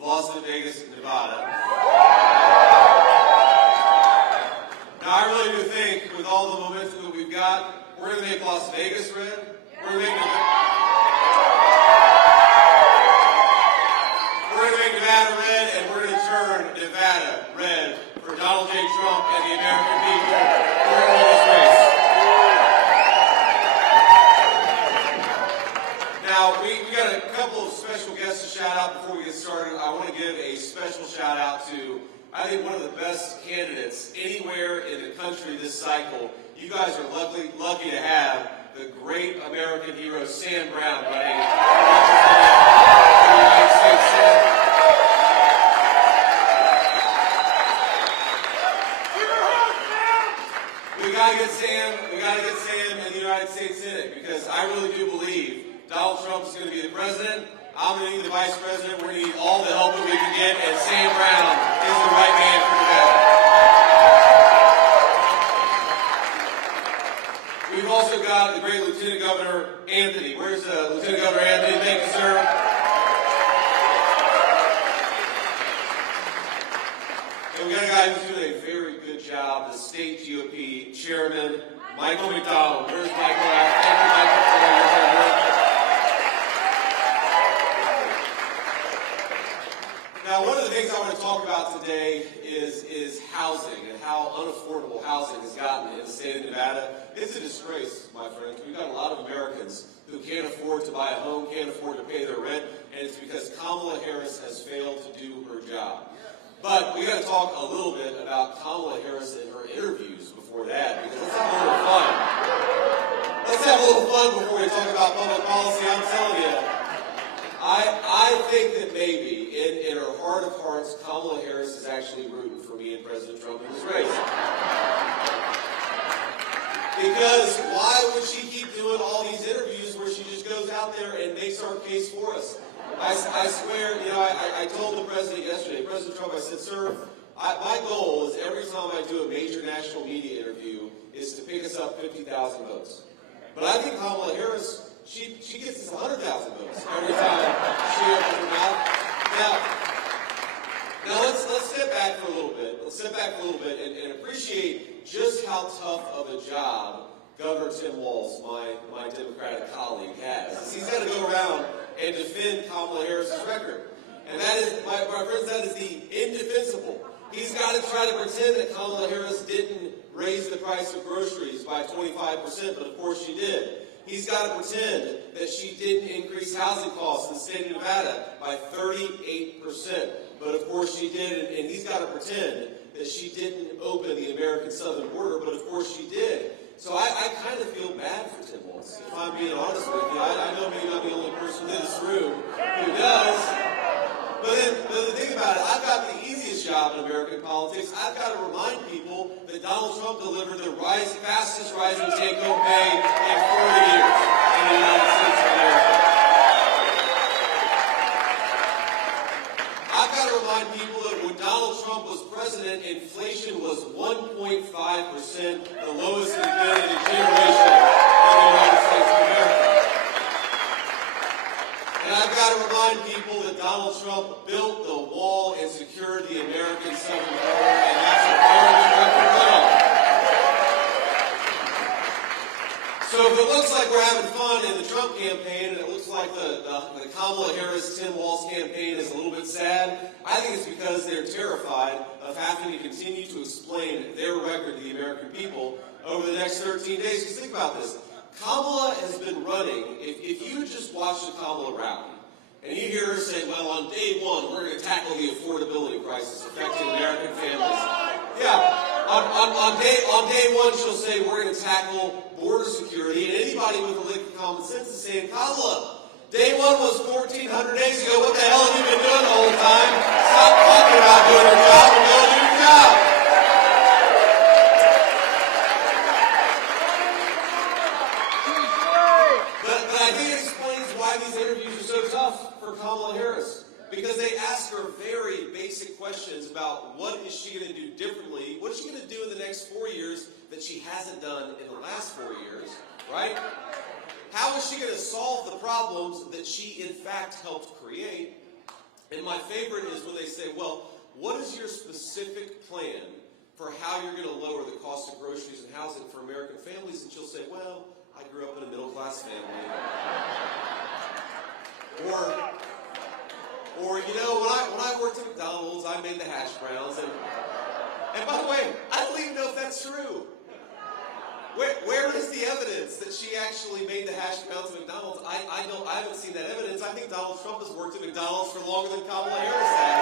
Las Vegas, Nevada. Now, I really do think, with all the momentum that we've got, we're going to make Las Vegas red. We're going to make Nevada red, and we're going to turn Nevada red for Donald J. Trump and the American people who are in this race. Now, we got a couple of special guests to shout out before we get started. I want to give a special shout out to, I think, one of the best candidates anywhere in the country this cycle. You guys are lucky to have the great American hero Sam Brown running for the United States Senate. We gotta get Sam in the United States Senate, because I really do believe Donald Trump is going to be the president. I'm going to need the vice president. We're going to need all the help that we can get, and Sam Brown is the right man for Nevada. We've also got the great Lieutenant Governor Anthony. Where's Lieutenant Governor Anthony? Thank you, sir. And we got a guy who's doing a very good job, the state GOP chairman, Michael McDonald. Where's Michael at? Thank you, Michael, for your hard work. Now, one of the things I want to talk about today is housing and how unaffordable housing has gotten in the state of Nevada. It's a disgrace, my friends. We've got a lot of Americans who can't afford to buy a home, can't afford to pay their rent, and it's because Kamala Harris has failed to do her job. But we got to talk a little bit about Kamala Harris and her interviews before that, because let's have a little fun. Let's have a little fun before we talk about public policy. I'm telling you, I think that maybe in her heart of hearts, Kamala Harris is actually rooting for me and President Trump in this race. Because why would she keep doing all these interviews where she just goes out there and makes our case for us? I swear, I told the president yesterday, President Trump, I said, sir, my goal is every time I do a major national media interview is to pick us up 50,000 votes. But I think Kamala Harris, she gets us 100,000 votes every time she opens her mouth. Now let's step back for a little bit. Let's step back for a little bit and appreciate just how tough of a job Governor Tim Walz, my Democratic colleague, has. He's got to go around and defend Kamala Harris's record. And that is, my friends, that is the indefensible. He's got to try to pretend that Kamala Harris didn't raise the price of groceries by 25%, but of course she did. He's got to pretend that she didn't increase housing costs in the state of Nevada by 38%, but of course she did. And he's got to pretend that she didn't open the American southern border, but of course she did. So I kind of feel bad for Tim Walz, if I'm being honest with you. I know maybe I'm the only person in this room who does. But the thing about it, I've got the easiest job in American politics. I've got to remind people that Donald Trump delivered the fastest rising take-home pay in 40 years in the United States of America. I've got to remind people that when Donald Trump was president, inflation was 1.5%, the lowest it's been in a generation in the United States of America. And I've got to remind people that Donald Trump built the wall and secured the American southern border, and that's a very good record now. So if it looks like we're having fun in the Trump campaign, and it looks like the Kamala Harris-Tim Walz campaign is a little bit sad, I think it's because they're terrified of having to continue to explain their record to the American people over the next 13 days. Because think about this. Kamala has been running, if you just watch the Kamala rally, and you hear her say, well, on day one, we're going to tackle the affordability crisis affecting American families. Yeah, on day one, she'll say, we're going to tackle border security, and anybody with a lick of common sense is saying, Kamala, day one was 1,400 days ago. What the hell have you been doing the whole time? Stop talking about doing your job and go do your job. But I think it explains why these interviews are so tough for Kamala Harris. Because they ask her very basic questions about what is she going to do differently, what is she going to do in the next 4 years that she hasn't done in the last 4 years, right? How is she going to solve the problems that she, in fact, helped create? And my favorite is when they say, well, what is your specific plan for how you're going to lower the cost of groceries and housing for American families? And she'll say, well, I grew up in a middle-class family. Or you know, when I worked at McDonald's, I made the hash browns. And by the way, I don't even know if that's true. Where is the evidence that she actually made the hash browns at McDonald's? I haven't seen that evidence. I think Donald Trump has worked at McDonald's for longer than Kamala Harris has.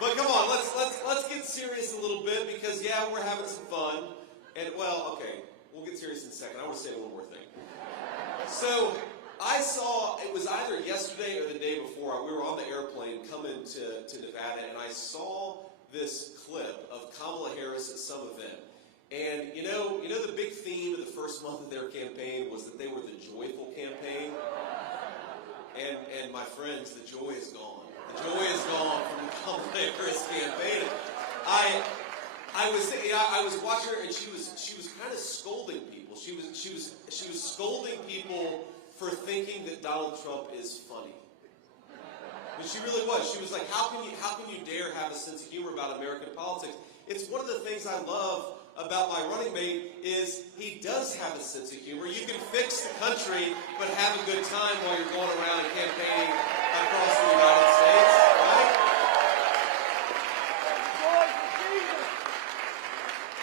But come on, let's get serious a little bit, because yeah, we're having some fun. And well, okay, we'll get serious in a second. I want to say one more thing. So I saw, it was either yesterday or the day before, we were on the airplane coming to Nevada, and I saw this clip of Kamala Harris at some event. And you know the big theme of the first month of their campaign was that they were the joyful campaign. And my friends, the joy is gone. The joy is gone from the Kamala Harris campaign. I was watching her, and she was kind of scolding people. She was scolding people for thinking that Donald Trump is funny. But she really was. She was like, how can you dare have a sense of humor about American politics? It's one of the things I love about my running mate is he does have a sense of humor. You can fix the country, but have a good time while you're going around and campaigning across the United States, right?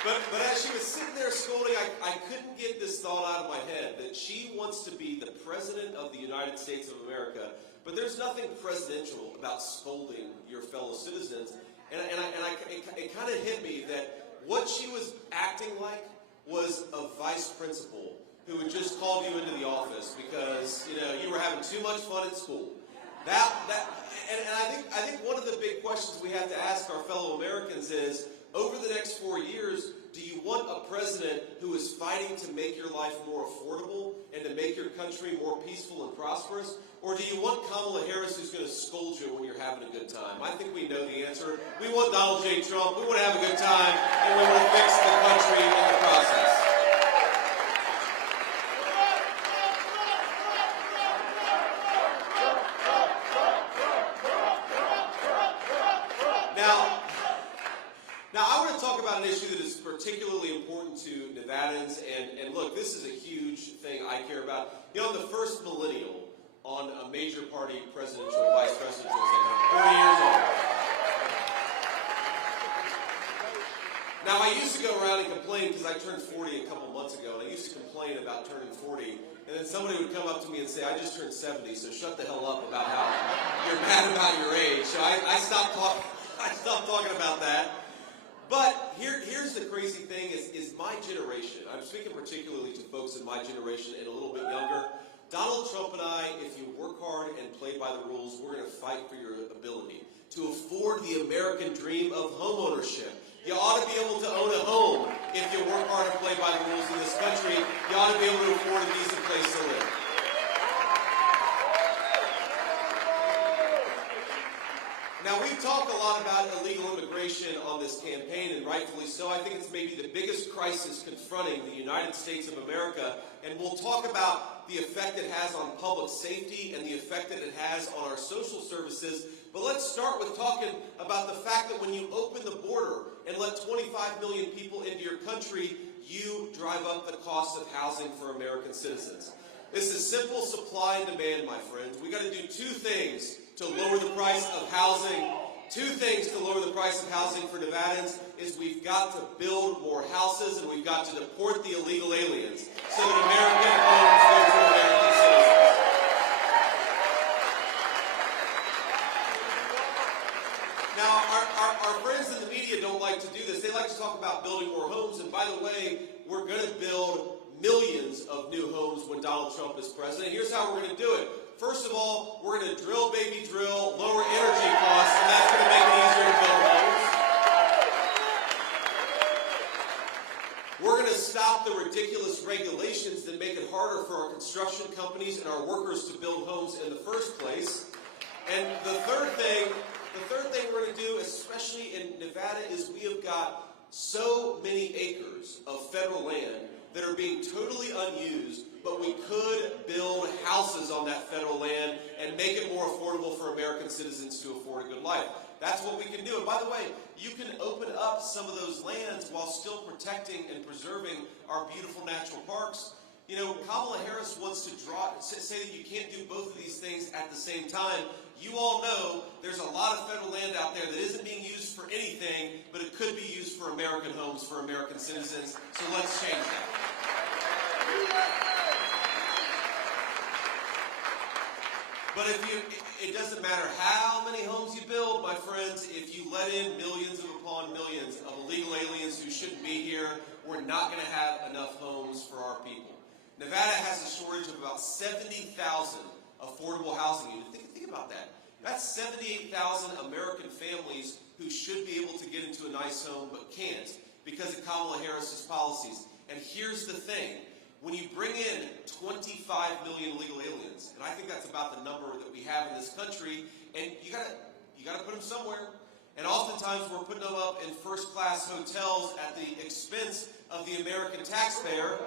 But as she was sitting there scolding, I couldn't get this thought out of my head, that she wants to be the President of the United States of America, but there's nothing presidential about scolding your fellow citizens. And it kind of hit me that what she was acting like was a vice principal who had just called you into the office because you were having too much fun at school. And I think one of the big questions we have to ask our fellow Americans is, over the next 4 years, do you want a president who is fighting to make your life more affordable and to make your country more peaceful and prosperous? Or do you want Kamala Harris who's going to scold you when you're having a good time? I think we know the answer. We want Donald J. Trump. We want to have a good time, and we want to fix the country in the process. Now, I want to talk about an issue that is particularly important to Nevadans, and look, this is a huge thing I care about. I'm the first millennial on a major party presidential, vice presidential ticket. I'm 40 years old. Now, I used to go around and complain because I turned 40 a couple months ago, and I used to complain about turning 40, and then somebody would come up to me and say, I just turned 70, so shut the hell up about how you're mad about your age. So I stopped talking about that. But here's the crazy thing is my generation, I'm speaking particularly to folks in my generation and a little bit younger, Donald Trump and I, if you work hard and play by the rules, we're going to fight for your ability to afford the American dream of homeownership. You ought to be able to own a home if you work hard and play by the rules in this country. You ought to be able to afford a decent place to live. Now, we've talked a lot about illegal immigration on this campaign, and rightfully so. I think it's maybe the biggest crisis confronting the United States of America, and we'll talk about the effect it has on public safety and the effect that it has on our social services. But let's start with talking about the fact that when you open the border and let 25 million people into your country, you drive up the cost of housing for American citizens. This is simple supply and demand, my friends. We've got to do two things to lower the price of housing. Two things to lower the price of housing for Nevadans is we've got to build more houses, and we've got to deport the illegal aliens so that American homes go to American citizens. Now, our friends in the media don't like to do this. They like to talk about building more homes, and by the way, we're going to build millions of new homes when Donald Trump is president. Here's how we're going to do it. First of all, we're going to drill, baby, drill, lower energy costs, and that's going to make it easier to build homes. We're going to stop the ridiculous regulations that make it harder for our construction companies and our workers to build homes in the first place. And the third thing we're going to do, especially in Nevada, is we have got so many acres of federal land that are being totally unused, but we could build houses on that federal land and make it more affordable for American citizens to afford a good life. That's what we can do. And by the way, you can open up some of those lands while still protecting and preserving our beautiful natural parks. You know, Kamala Harris wants to say that you can't do both of these things at the same time. You all know there's a lot of federal land out there that isn't being used for anything, but it could be used for American homes, for American citizens. So let's change that. But it doesn't matter how many homes you build, my friends, if you let in millions upon millions of illegal aliens who shouldn't be here, we're not going to have enough homes for our people. Nevada has a shortage of about 70,000 affordable housing units. Think about that. That's 78,000 American families who should be able to get into a nice home but can't because of Kamala Harris's policies. And here's the thing. When you bring in 25 million illegal aliens, and I think that's about the number that we have in this country, and you gotta put them somewhere. And oftentimes we're putting them up in first-class hotels at the expense of the American taxpayer.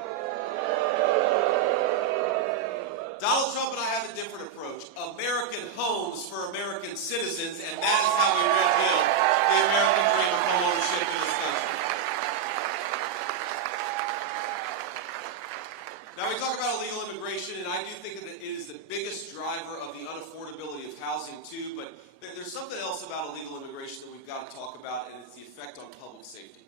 Donald Trump and I have a different approach. American homes for American citizens, and that is how we rebuild the American dream of home ownership in this country. Now, we talk about illegal immigration, and I do think that it is the biggest driver of the unaffordability of housing, too, but there's something else about illegal immigration that we've got to talk about, and it's the effect on public safety.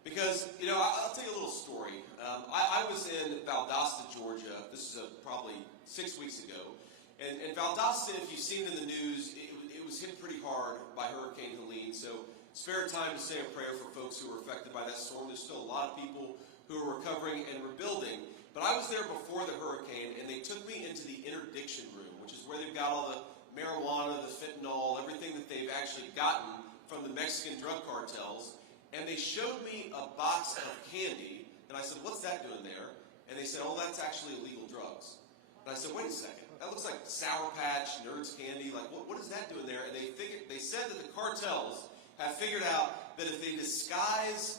Because, you know, I'll tell you a little story. I was in Valdosta, Georgia. This is probably 6 weeks ago. And Valdosta, if you've seen in the news, it was hit pretty hard by Hurricane Helene. So spare time to say a prayer for folks who were affected by that storm. There's still a lot of people who are recovering and rebuilding. But I was there before the hurricane, and they took me into the interdiction room, which is where they've got all the marijuana, the fentanyl, everything that they've actually gotten from the Mexican drug cartels. And they showed me a box of candy, and I said, "What's that doing there?" And they said, "Oh, that's actually illegal drugs." And I said, "Wait a second, that looks like Sour Patch, Nerds candy, like what is that doing there?" And they said that the cartels have figured out that if they disguise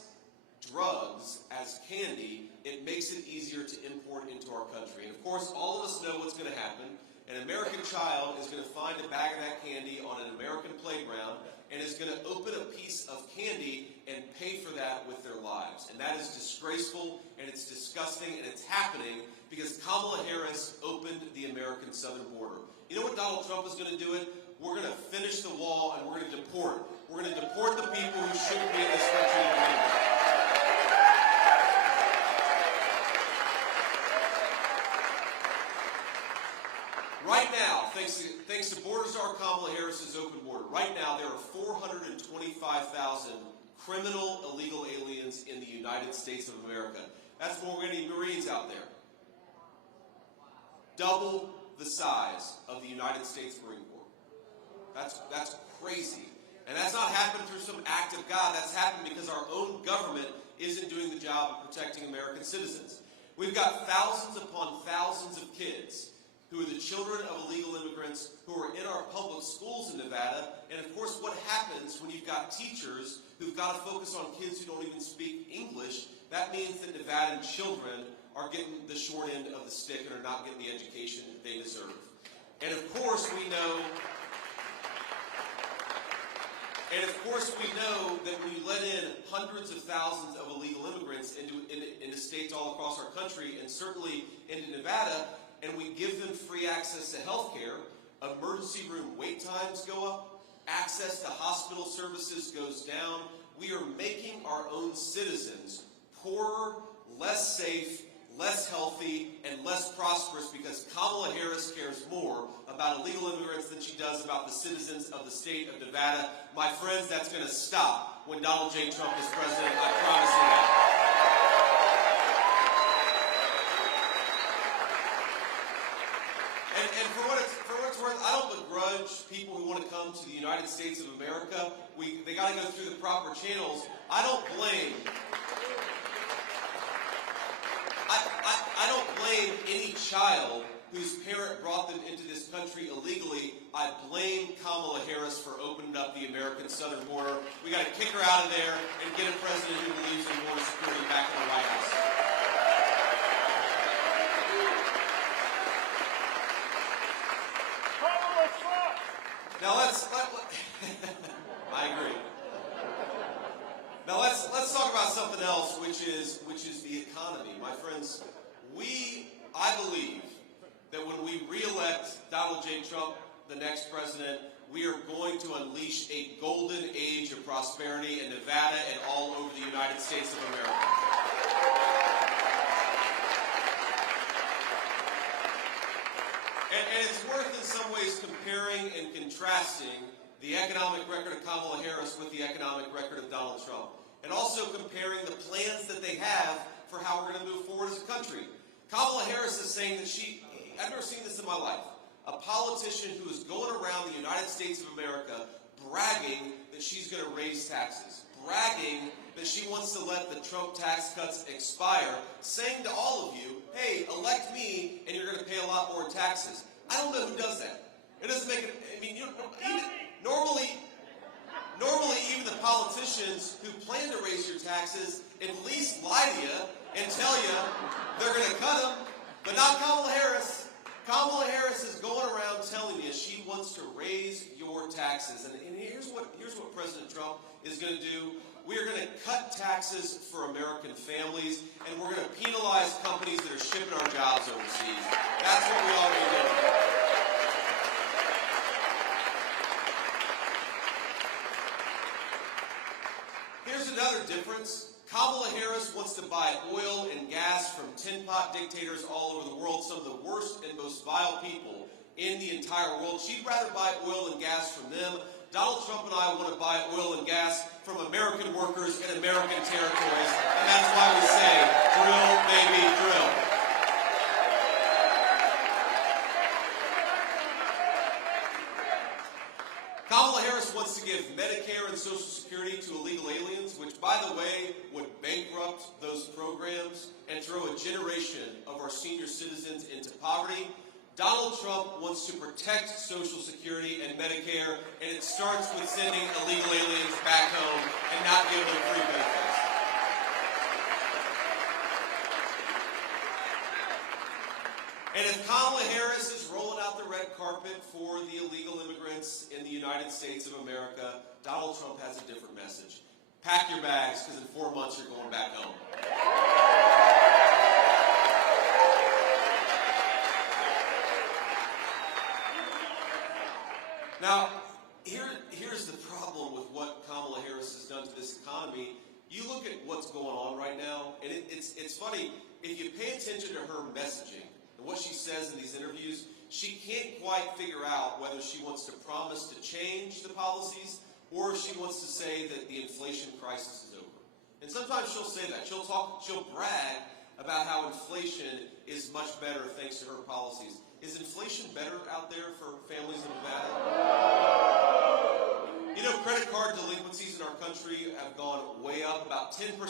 drugs as candy, it makes it easier to import into our country. And of course, all of us know what's going to happen. An American child is going to find a bag of that candy on an American playground and is going to open a piece of candy and pay for that with their lives. And that is disgraceful, and it's disgusting, and it's happening because Kamala Harris opened the American southern border. You know what Donald Trump is going to do it? We're going to finish the wall, and we're going to deport. We're going to deport the people who shouldn't be in this country anymore. Right now, thanks to Borders Are Kamala Harris's open border, right now there are 425,000 criminal illegal aliens in the United States of America. That's more than any Marines out there. Double the size of the United States Marine Corps. That's crazy. And that's not happened through some act of God. That's happened because our own government isn't doing the job of protecting American citizens. We've got thousands upon thousands of kids who are the children of illegal immigrants who are in our public schools in Nevada. And of course, what happens when you've got teachers who've got to focus on kids who don't even speak English, that means that Nevadan children are getting the short end of the stick and are not getting the education that they deserve. And of course, we know that when you let in hundreds of thousands of illegal immigrants into states all across our country, and certainly into Nevada, and we give them free access to health care, emergency room wait times go up, access to hospital services goes down. We are making our own citizens poorer, less safe, less healthy, and less prosperous because Kamala Harris cares more about illegal immigrants than she does about the citizens of the state of Nevada. My friends, that's going to stop when Donald J. Trump is president. I promise you that. And for what it's worth, I don't begrudge people who want to come to the United States of America. They got to go through the proper channels. I don't blame any child whose parent brought them into this country illegally. I blame Kamala Harris for opening up the American southern border. We got to kick her out of there and get a president who believes in border security back in the White House. friends, I believe that when we re-elect Donald J. Trump, the next president, we are going to unleash a golden age of prosperity in Nevada and all over the United States of America. And it's worth in some ways comparing and contrasting the economic record of Kamala Harris with the economic record of Donald Trump. And also comparing the plans that they have for how we're going to move forward as a country. Kamala Harris is saying that I've never seen this in my life, a politician who is going around the United States of America bragging that she's going to raise taxes, bragging that she wants to let the Trump tax cuts expire, saying to all of you, hey, elect me and you're going to pay a lot more in taxes. I don't know who does that. It doesn't make it, I mean, normally even the politicians who plan to raise your taxes at least lie to you and tell you they're going to cut them, but not Kamala Harris. Kamala Harris is going around telling you she wants to raise your taxes. And here's what President Trump is going to do. We are going to cut taxes for American families, and we're going to penalize companies that are shipping our jobs overseas. That's what we ought to be doing. Here's another difference. Kamala Harris wants to buy oil and gas from tin pot dictators all over the world, some of the worst and most vile people in the entire world. She'd rather buy oil and gas from them. Donald Trump and I want to buy oil and gas from American workers in American territories, and that's why we say, drill, baby, drill. Kamala Harris wants to give Medicare and Social Security to illegal aliens, which, by the way, would bankrupt those programs and throw a generation of our senior citizens into poverty. Donald Trump wants to protect Social Security and Medicare, and it starts with sending illegal aliens back home and not giving them free benefits. And if Kamala Harris is rolling out the red carpet for the illegal immigrants in the United States of America, Donald Trump has a different message. Pack your bags, because in 4 months you're going back home. Now, here's the problem with what Kamala Harris has done to this economy. You look at what's going on right now, and it's funny, if you pay attention to her messaging and what she says in these interviews, she can't quite figure out whether she wants to promise to change the policies or if she wants to say that the inflation crisis is over. And sometimes she'll say that. She'll brag about how inflation is much better thanks to her policies. Is inflation better out there for families in Nevada? You know, credit card delinquencies in our country have gone way up. About 10%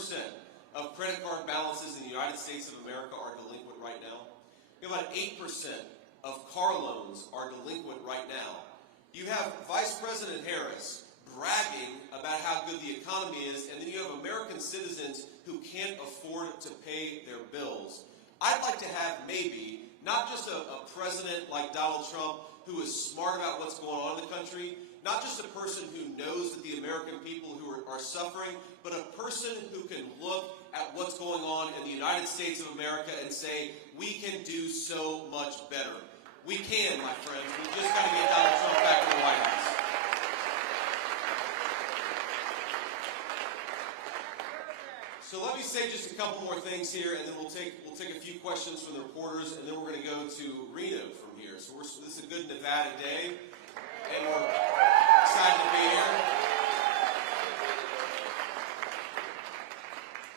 of credit card balances in the United States of America are delinquent right now. About 8% of car loans are delinquent right now. You have Vice President Harris bragging about how good the economy is, and then you have American citizens who can't afford to pay their bills. I'd like to have maybe not just a president like Donald Trump who is smart about what's going on in the country, not just a person who knows that the American people who are suffering, but a person who can look at what's going on in the United States of America and say, we can do so much better. We can, my friends. We just got to get Donald Trump back in the White House. So let me say just a couple more things here, and then we'll take a few questions from the reporters, and then we're going to go to Reno from here. So this is a good Nevada day, and we're excited to be here.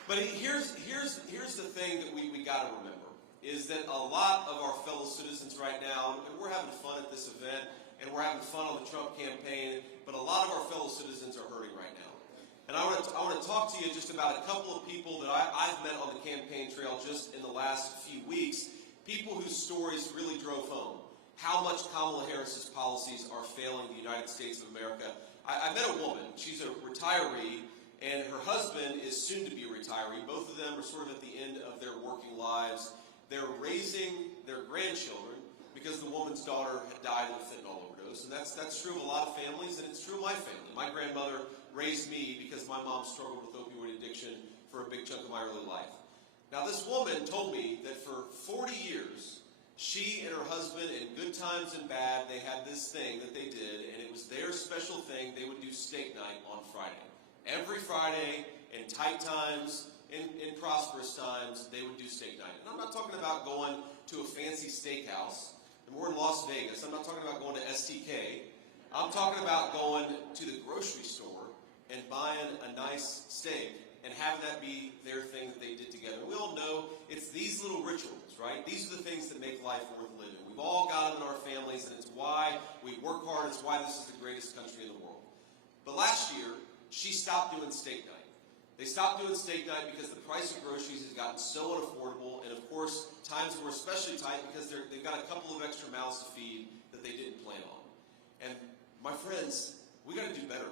But here's the thing that we got to remember, is that a lot of our fellow citizens right now, and we're having fun at this event, and we're having fun on the Trump campaign, but a lot of our fellow citizens are hurting right now. And I want to talk to you just about a couple of people that I've met on the campaign trail just in the last few weeks, people whose stories really drove home how much Kamala Harris's policies are failing the United States of America. I met a woman. She's a retiree, and her husband is soon to be a retiree. Both of them are sort of at the end of their working lives. They're raising their grandchildren because the woman's daughter had died of a fentanyl overdose. And that's true of a lot of families, and it's true of my family. My grandmother raised me because my mom struggled with opioid addiction for a big chunk of my early life. Now, this woman told me that for 40 years, she and her husband, in good times and bad, they had this thing that they did, and it was their special thing. They would do steak night on Friday. Every Friday, in tight times, in prosperous times, they would do steak night. And I'm not talking about going to a fancy steakhouse. And we're in Las Vegas. I'm not talking about going to STK. I'm talking about going to the grocery store and buying a nice steak and having that be their thing that they did together. We all know it's these little rituals, right? These are the things that make life worth living. We've all got them in our families, and it's why we work hard. It's why this is the greatest country in the world. But last year, she stopped doing steak night. They stopped doing steak night because the price of groceries has gotten so unaffordable, and of course, times were especially tight because they've got a couple of extra mouths to feed that they didn't plan on. And my friends, we got to do better.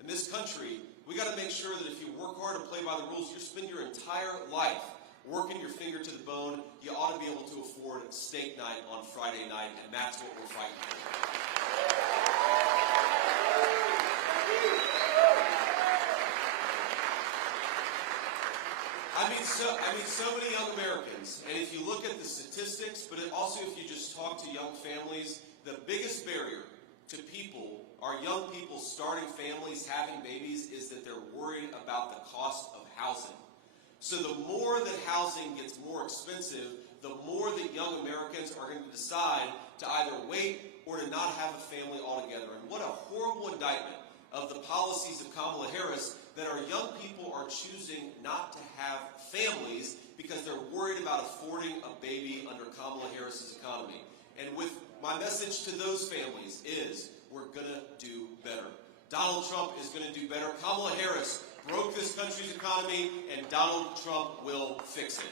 In this country, we got to make sure that if you work hard and play by the rules, you spend your entire life working your finger to the bone, you ought to be able to afford steak night on Friday night, and that's what we're fighting for. I mean, so many young Americans, and if you look at the statistics, but also if you just talk to young families, the biggest barrier to people, our young people starting families, having babies, is that they're worried about the cost of housing. So the more that housing gets more expensive, the more that young Americans are going to decide to either wait or to not have a family altogether. And what a horrible indictment of the policies of Kamala Harris that our young people are choosing not to have families because they're worried about affording a baby under Kamala Harris's economy. And with my message to those families is, we're going to do better. Donald Trump is going to do better. Kamala Harris broke this country's economy, and Donald Trump will fix it.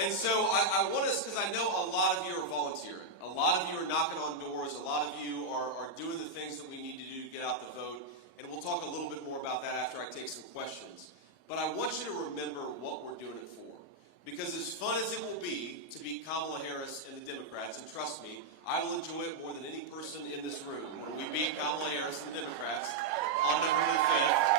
And so I want us, because I know a lot of you are volunteering. A lot of you are knocking on doors. A lot of you are doing the things that we need to do to get out the vote. And we'll talk a little bit more about that after I take some questions. But I want you to remember what we're doing it for. Because as fun as it will be to beat Kamala Harris and the Democrats, and trust me, I will enjoy it more than any person in this room when we beat Kamala Harris and the Democrats on November the 5th.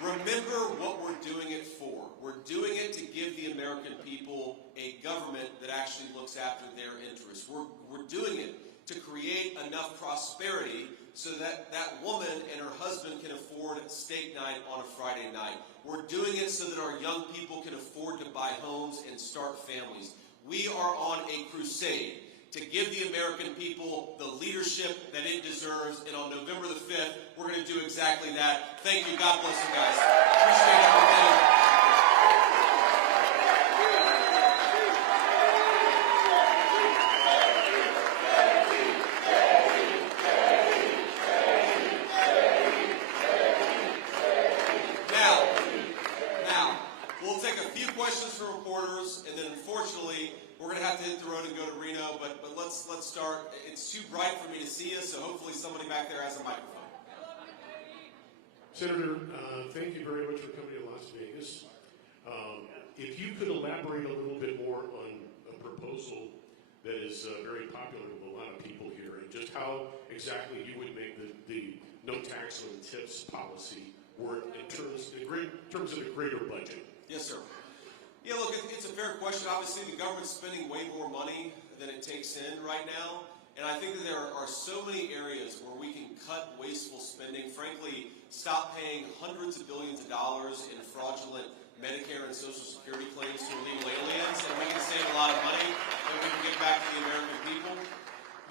Remember what we're doing it for. We're doing it to give the American people a government that actually looks after their interests. We're doing it to create enough prosperity so that that woman and her husband can afford steak night on a Friday night. We're doing it so that our young people can afford to buy homes and start families. We are on a crusade to give the American people the leadership that it deserves. And on November the 5th, we're going to do exactly that. Thank you. God bless you guys. Appreciate everything. Now, we'll take a few questions from reporters, and then unfortunately, we're going to have to hit the road and go to Reno, but let's start. It's too bright for me to see you, so hopefully somebody back there has a microphone. Senator, thank you very much for coming to Las Vegas. If you could elaborate a little bit more on a proposal that is very popular with a lot of people here, and just how exactly you would make the no tax on tips policy work in terms of the greater budget. Yes, sir. Yeah, look, it's a fair question. Obviously, the government's spending way more money than it takes in right now. And I think that there are so many areas where we can cut wasteful spending. Frankly, stop paying hundreds of billions of dollars in fraudulent Medicare and Social Security claims to illegal aliens, and we can save a lot of money that we can get back to the American people.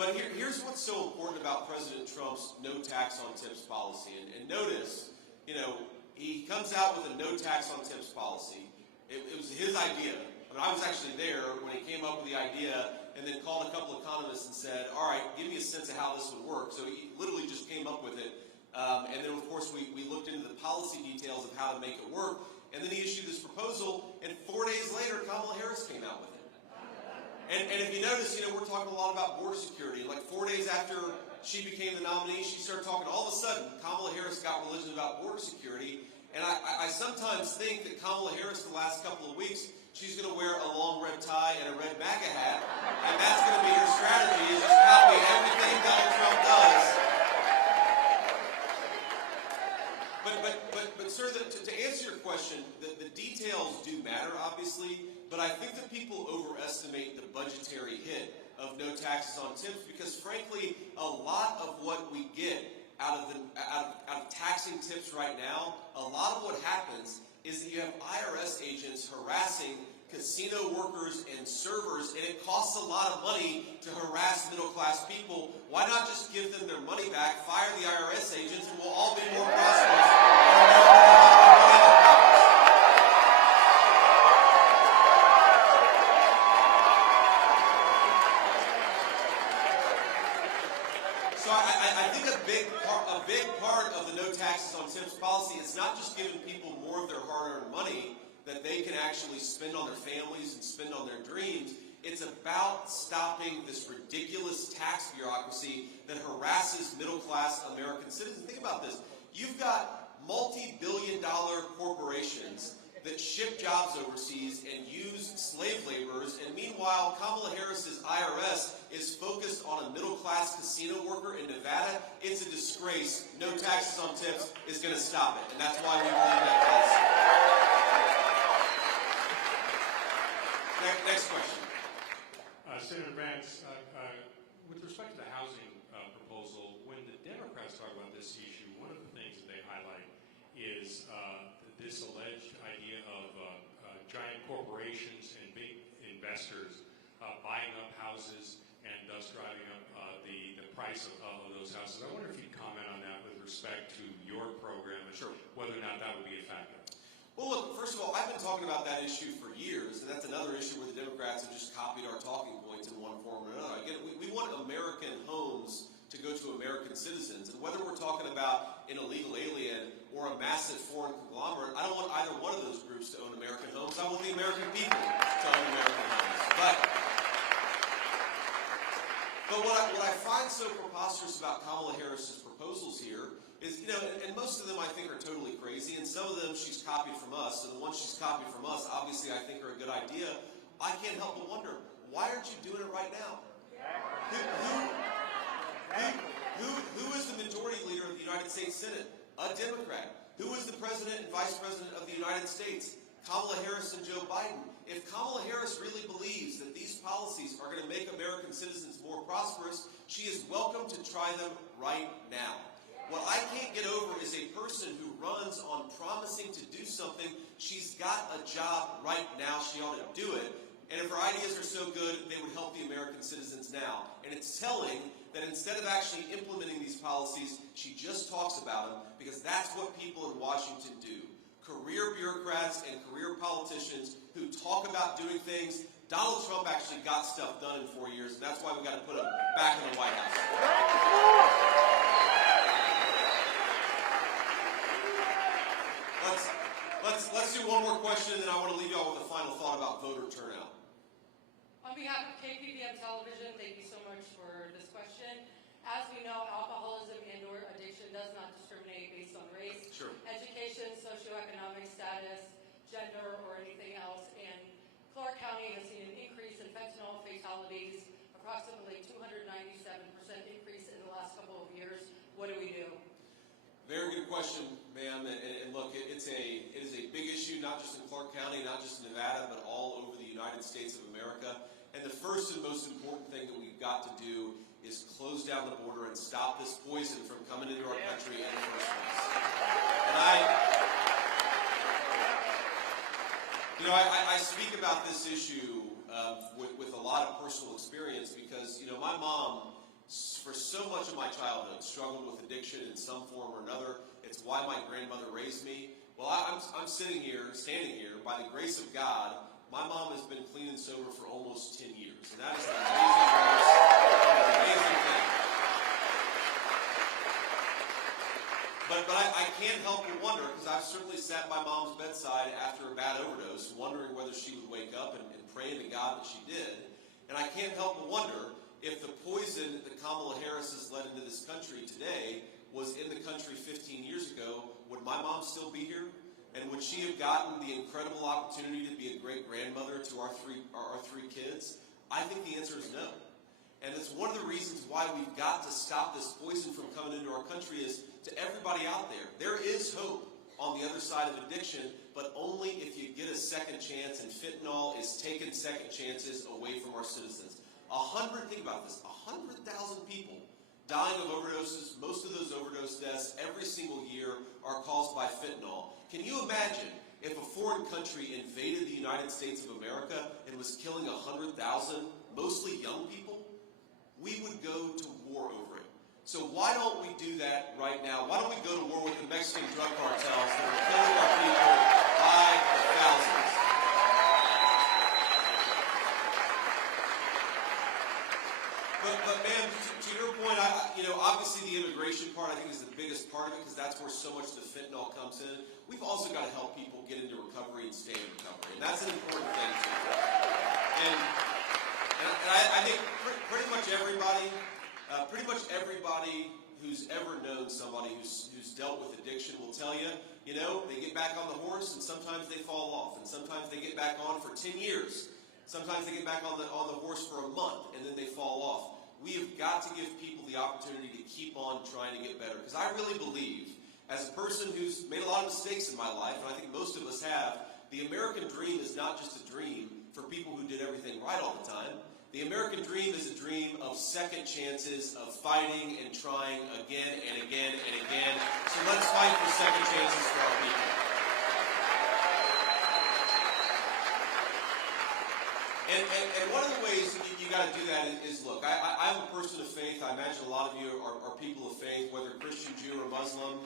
But here's what's so important about President Trump's no tax on tips policy. And notice, he comes out with a no tax on tips policy. It was his idea. I mean, I was actually there when he came up with the idea and then called a couple of economists and said, all right, give me a sense of how this would work. So he literally just came up with it. And then, of course, we looked into the policy details of how to make it work. And then he issued this proposal, and 4 days later, Kamala Harris came out with it. And if you notice, we're talking a lot about border security. Like 4 days after she became the nominee, she started talking. All of a sudden, Kamala Harris got religion about border security. And I sometimes think that Kamala Harris the last couple of weeks, she's going to wear a long red tie and a red MAGA hat, and that's going to be her strategy, is just copy everything Donald Trump does. But sir, to answer your question, the details do matter, obviously, but I think that people overestimate the budgetary hit of no taxes on tips, because frankly, a lot of what we get out of taxing tips right now, a lot of what happens is that you have IRS agents harassing casino workers and servers, and it costs a lot of money to harass middle-class people. Why not just give them their money back, fire the IRS agents, and we'll all be more prosperous? So I think a big part of the no taxes on tips policy is not just giving people more of their hard-earned money that they can actually spend on their families and spend on their dreams. It's about stopping this ridiculous tax bureaucracy that harasses middle-class American citizens. Think about this. You've got multi-billion-dollar corporations that ship jobs overseas and use slave laborers, and meanwhile, Kamala Harris's IRS is focused on a middle-class casino worker in Nevada. It's a disgrace. No taxes on tips is going to stop it, and that's why we believe that policy. Next question. Senator Vance, with respect to the housing proposal, when the Democrats talk about this issue, one of the things that they highlight is this alleged idea of giant corporations and big investors buying up houses and thus driving up the price of those houses. I wonder if you'd comment on that with respect to your program and Sure. whether or not that would be a factor. Well, look, first of all, I've been talking about that issue for years, and that's another issue where the Democrats have just copied our talking points in one form or another. Again, we want American homes to go to American citizens, and whether we're talking about an illegal alien or a massive foreign conglomerate, I don't want either one of those groups to own American homes. I want the American people to own American homes. But what I find so preposterous about Kamala Harris's proposals here is, and most of them I think are totally crazy, and some of them she's copied from us, and the ones she's copied from us, obviously I think are a good idea. I can't help but wonder, why aren't you doing it right now? Who is the majority leader of the United States Senate? A Democrat. Who is the president and vice president of the United States? Kamala Harris and Joe Biden. If Kamala Harris really believes that these policies are going to make American citizens more prosperous, she is welcome to try them right now. What I can't get over is a person who runs on promising to do something. She's got a job right now. She ought to do it. And if her ideas are so good, they would help the American citizens now. And it's telling that instead of actually implementing these policies, she just talks about them, because that's what people in Washington do. Career bureaucrats and career politicians who talk about doing things. Donald Trump actually got stuff done in 4 years, and that's why we got to put him back in the White House. Let's do one more question, and then I want to leave y'all with a final thought about voter turnout. On behalf of KPDM Television, thank you so much for this question. As we know, alcoholism and/or addiction does not discriminate based on race, Sure. education, socioeconomic status, gender, or anything else. And Clark County has seen an increase in fentanyl fatalities, approximately 297% increase in the last couple of years. What do we do? Very good question, ma'am. And look, it is a big issue, not just in Clark County, not just in Nevada, but all over the United States of America. And the first and most important thing that we've got to do is close down the border and stop this poison from coming into our country in the first place. And I speak about this issue with a lot of personal experience, because, my mom, for so much of my childhood, struggled with addiction in some form or another. It's why my grandmother raised me. Well, I'm standing here, by the grace of God. My mom has been clean and sober for almost 10 years, and that is an amazing thing. But I can't help but wonder, because I've certainly sat by Mom's bedside after a bad overdose, wondering whether she would wake up and praying to God that she did. And I can't help but wonder if the poison that Kamala Harris has led into this country today was in the country 15 years ago, would my mom still be here? And would she have gotten the incredible opportunity to be a great-grandmother to our three kids? I think the answer is no. And it's one of the reasons why we've got to stop this poison from coming into our country is to everybody out there. There is hope on the other side of addiction, but only if you get a second chance, and fentanyl is taking second chances away from our citizens. Think about this, 100,000 people dying of overdoses. Most of those overdose deaths every single year are caused by fentanyl. Can you imagine if a foreign country invaded the United States of America and was killing 100,000, mostly young people? We would go to war over it. So why don't we do that right now? Why don't we go to war with the Mexican drug cartels that are killing our people by the thousands? But ma'am, to your point, obviously the immigration part I think is the biggest part of it because that's where so much of the fentanyl comes in. We've also got to help people get into recovery and stay in recovery, and that's an important thing too. And I think pretty much everybody who's ever known somebody who's dealt with addiction will tell you, they get back on the horse and sometimes they fall off, and sometimes they get back on for 10 years. Sometimes they get back on the horse for a month and then they fall off. We have got to give people the opportunity to keep on trying to get better, because I really believe, as a person who's made a lot of mistakes in my life, and I think most of us have, the American dream is not just a dream for people who did everything right all the time. The American dream is a dream of second chances, of fighting and trying again and again and again. So let's fight for second chances for our people. And one of the ways you got to do that is look, I'm a person of faith. I imagine a lot of you are people of faith, whether Christian, Jew, or Muslim.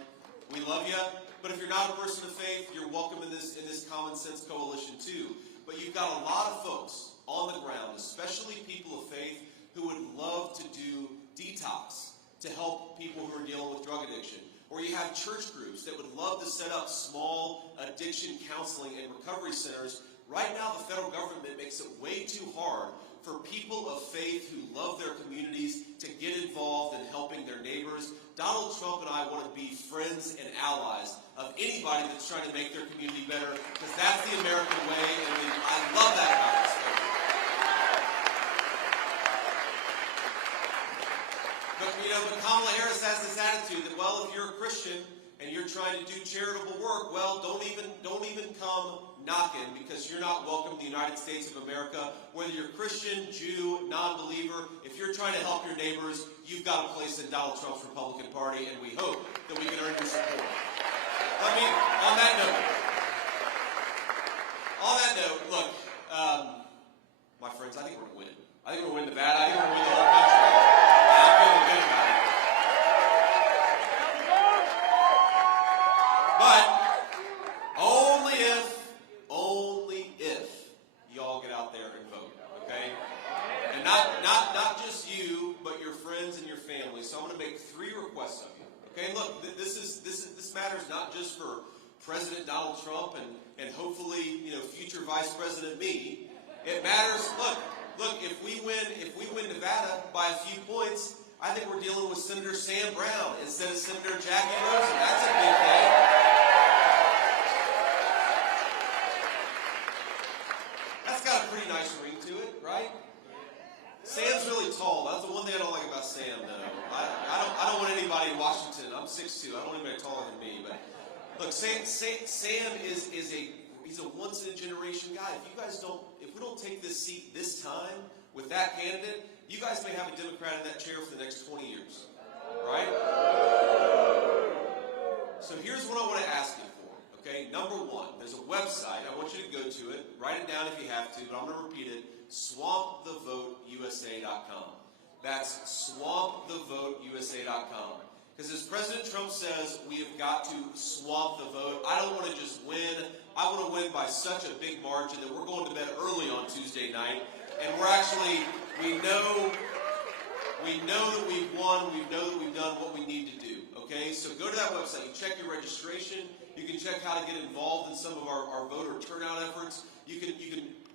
We love you. But if you're not a person of faith, you're welcome in this common sense coalition too. But you've got a lot of folks on the ground, especially people of faith, who would love to do detox to help people who are dealing with drug addiction. Or you have church groups that would love to set up small addiction counseling and recovery centers. Right now, the federal government makes it way too hard for people of faith who love their communities to get involved in helping their neighbors. Donald Trump and I want to be friends and allies of anybody that's trying to make their community better, because that's the American way, and I love that about this country. But Kamala Harris has this attitude that, well, if you're a Christian and you're trying to do charitable work, well, don't even come knocking, because you're not welcome in the United States of America. Whether you're Christian, Jew, non-believer, if you're trying to help your neighbors, you've got a place in Donald Trump's Republican Party, and we hope that we can earn your support. On that note, look, my friends, I think we're going to win. I think we're going to win Nevada. I think we're going to win the whole country. And I'm feeling good about it. But only if y'all get out there and vote, okay? And not just you, but your friends and your family. So I'm going to make 3 requests of you. Okay, look, this matters not just for President Donald Trump and hopefully future Vice President me. It matters. Look, if we win Nevada by a few points, I think we're dealing with Senator Sam Brown instead of Senator Jackie Rosen. That's a big thing. That's got a pretty nice ring to it, right? Sam's really tall. That's the one thing I don't like about Sam, though. I don't want anybody in Washington. I'm 6'2". I don't want anybody taller than me. But look, Sam he's a once in a generation guy. If we don't take this seat this time with that candidate, you guys may have a Democrat in that chair for the next 20 years, right? So here's what I want to ask you for. Okay, number 1, there's a website. I want you to go to it. Write it down if you have to, but I'm going to repeat it. SwampTheVoteUSA.com. That's SwampTheVoteUSA.com. Because as President Trump says, we have got to swamp the vote. I don't want to just win. I want to win by such a big margin that we're going to bed early on Tuesday night. And we know that we've won. We know that we've done what we need to do. Okay? So go to that website. You check your registration. You can check how to get involved in some of our voter turnout efforts. You can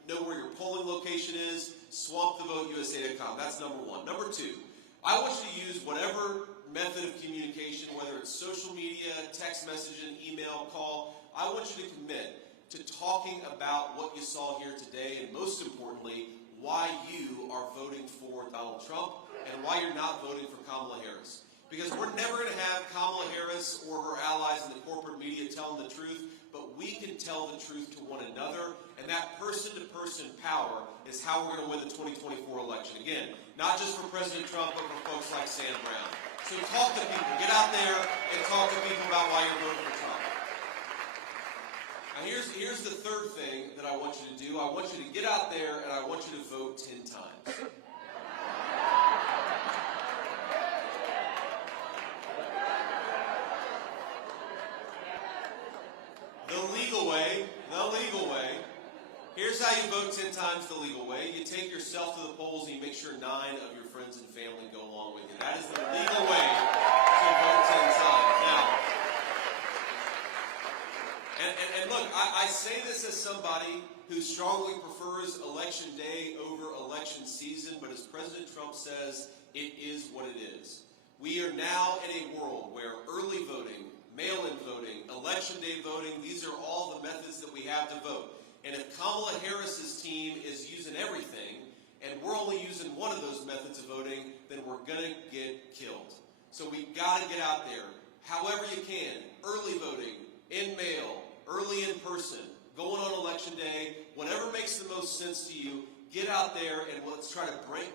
know where your polling location is. SwampTheVoteUSA.com. That's number 1. Number 2, I want you to use whatever method of communication, whether it's social media, text messaging, email, call. I want you to commit to talking about what you saw here today, and most importantly, why you are voting for Donald Trump and why you're not voting for Kamala Harris. Because we're never going to have Kamala Harris or her allies in the corporate media telling the truth, but we can tell the truth to one another, and that person-to-person power is how we're going to win the 2024 election. Again, not just for President Trump, but for folks like Sam Brown. So talk to people. Get out there and talk to people about why you're voting for Trump. Now here's the third thing that I want you to do. I want you to get out there and I want you to vote 10 times. The legal way. Here's how you vote 10 times the legal way. You take yourself to the polls and you make sure 9 of your friends and family go along with you. That is the legal way to vote 10 times. Now, and look, I say this as somebody who strongly prefers election day over election season, but as President Trump says, it is what it is. We are now in a world where early voting, mail-in voting, election day voting, these are all the methods that we have to vote. And if Kamala Harris's team is using everything, and we're only using one of those methods of voting, then we're going to get killed. So we've got to get out there, however you can, early voting, in mail, early in person, going on election day, whatever makes the most sense to you, get out there and let's try to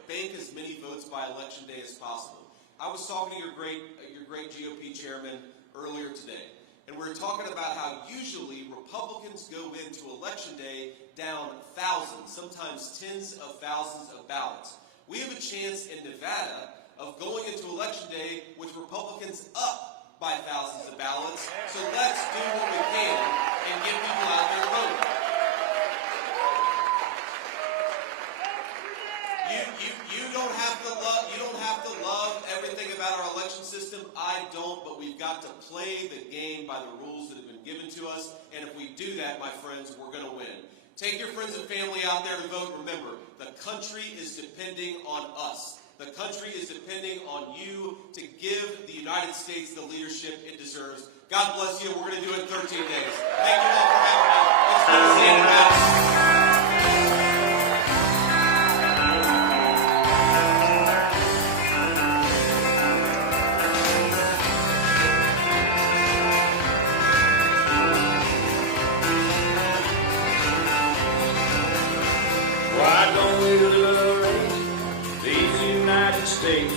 bank as many votes by election day as possible. I was talking to your great GOP chairman earlier today, and we were talking about how usually Republicans go into election day down thousands, sometimes tens of thousands of ballots. We have a chance in Nevada of going into election day with Republicans up by thousands of ballots. So let's do what we can and get people out there voting. You don't have to love everything about our election system. I don't, but we've got to play the game by the rules that have been given to us. And if we do that, my friends, we're going to win. Take your friends and family out there to vote. Remember, the country is depending on us. The country is depending on you to give the United States the leadership it deserves. God bless you. We're going to do it in 13 days. Thank you all for having me. It's good to see you in Nevada. Why don't we liberate these United States?